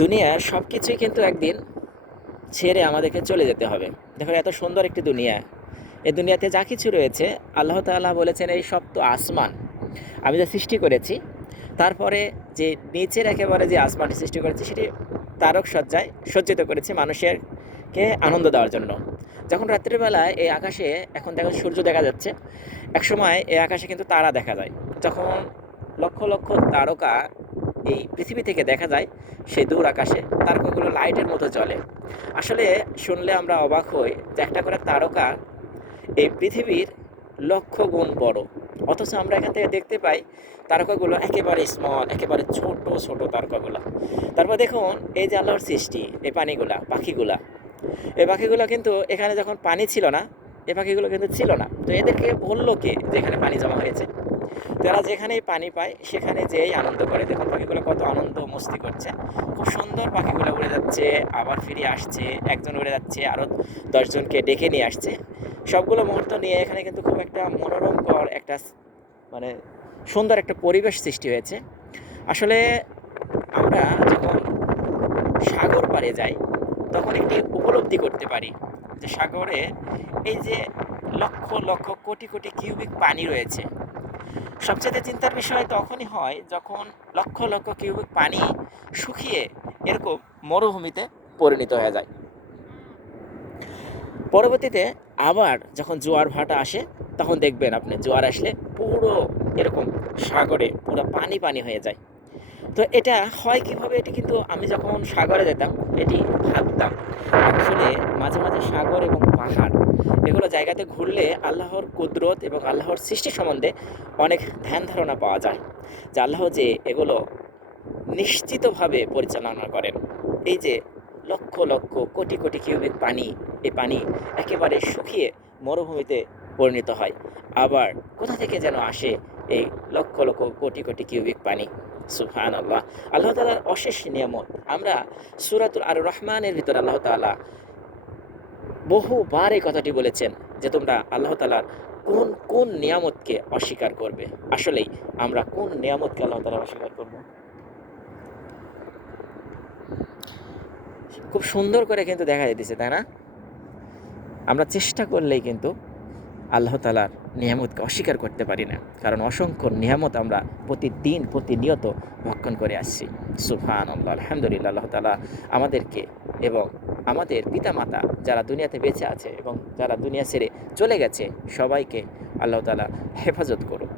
দুনিয়ার সব কিছুই কিন্তু একদিন ছেড়ে আমাদেরকে চলে যেতে হবে। দেখো এত সুন্দর একটি দুনিয়া, এই দুনিয়াতে যা কিছু রয়েছে আল্লাহ তাআলা বলেছেন এই সব তো আসমান আমি যা সৃষ্টি করেছি। তারপরে যে নিচের একেবারে যে আসমানটি সৃষ্টি করেছি সেটি তারক সজ্জায় সজ্জিত করেছি মানুষেরকে আনন্দ দেওয়ার জন্য। যখন রাত্রিবেলায় এই আকাশে এখন দেখো সূর্য দেখা যাচ্ছে, একসময় এই আকাশে কিন্তু তারা দেখা যায়। যখন লক্ষ লক্ষ তারকা এই পৃথিবী থেকে দেখা যায়, সেই দূর আকাশে তারকাগুলো লাইটের মতো জ্বলে। আসলে শুনলে আমরা অবাক হই যে একটা করে তারকা এই পৃথিবীর লক্ষ গুণ বড়, অথচ আমরা এখান থেকে দেখতে পাই তারকাগুলো একেবারে স্মল, একেবারে ছোট ছোট তারকাগুলো। তারপর দেখুন এই যে আল্লাহর সৃষ্টি, এই পানিগুলা, পাখিগুলা, এই পাখিগুলো কিন্তু এখানে যখন পানি ছিল না, এই পাখিগুলো কিন্তু ছিল না, তো এদেরকে বললো কে যে এখানে পানি জমা হয়েছে? তো এরা যেখানেই পানি পায় সেখানে যেয়েই আনন্দ করে। দেখুন পাখিগুলো কত আনন্দ মস্তি করছে, খুব সুন্দর। পাখিগুলো উড়ে যাচ্ছে, আবার ফিরে আসছে, একজন উড়ে যাচ্ছে, আরও 10 জনকে ডেকে নিয়ে আসছে। সবগুলো মুহূর্ত নিয়ে এখানে কিন্তু খুব একটা মনোরমকর একটা মানে সুন্দর একটা পরিবেশ সৃষ্টি হয়েছে। আসলে আমরা যখন সাগর পাড়ে যাই তখন একটি উপলব্ধি করতে পারি যে সাগরে এই যে লক্ষ লক্ষ কোটি কোটি কিউবিক পানি রয়েছে। সবচেয়ে চিন্তার বিষয় তখনই হয় যখন লক্ষ লক্ষ কিউবিক পানি শুকিয়ে এরকম মরুভূমিতে পরিণত হয়ে যায়। পরবর্তীতে আবার যখন জোয়ার ভাটা আসে তখন দেখবেন আপনি জোয়ার আসলে পুরো এরকম সাগরে পুরো পানি পানি হয়ে যায়। তো এটা হয় কিভাবে, এটি কিন্তু আমি যখন সাগরে যেতাম এটি ভাবতাম। আসলে মাঝে মাঝে সাগর এবং পাহাড় এগুলো জায়গাতে ঘুরলে আল্লাহর কুদরত এবং আল্লাহর সৃষ্টি সম্বন্ধে অনেক ধ্যান ধারণা পাওয়া যায়, যে আল্লাহ যে এগুলো নিশ্চিতভাবে পরিচালনা করেন। এই যে লক্ষ লক্ষ কোটি কোটি কিউবিক পানি, এই পানি একেবারে শুকিয়ে মরুভূমিতে পরিণত হয়, আবার কোথা থেকে যেন আসে এই লক্ষ লক্ষ কোটি কোটি কিউবিক পানি। সুবহান আল্লাহ, আল্লাহ তাআলার অশেষ নিয়ামত। আমরা সূরাতুল আর রহমানের ভিতর আল্লাহ তাআলা বহুবার এই কথাটি বলেছেন যে তোমরা আল্লাহ তাআলার কোন কোন নিয়ামতকে অস্বীকার করবে। আসলেই আমরা কোন নিয়ামতকে আল্লাহ তাআলা অস্বীকার করব? খুব সুন্দর করে কিন্তু দেখা যাইতেছে, তাই না? আমরা চেষ্টা করলেই কিন্তু আল্লাহ তাআলার নিয়ামতকে অস্বীকার করতে পারি না, কারণ অসংখ্য নিয়ামত আমরা প্রতিদিন প্রতিনিয়ত ভক্ষণ করে আসছি। সুবহানাল্লাহ, আলহামদুলিল্লাহ। আল্লাহ তাআলা আমাদেরকে এবং আমাদের পিতামাতা যারা দুনিয়াতে বেঁচে আছে এবং যারা দুনিয়া ছেড়ে চলে গেছে সবাইকে আল্লাহ তাআলা হেফাজত করুক।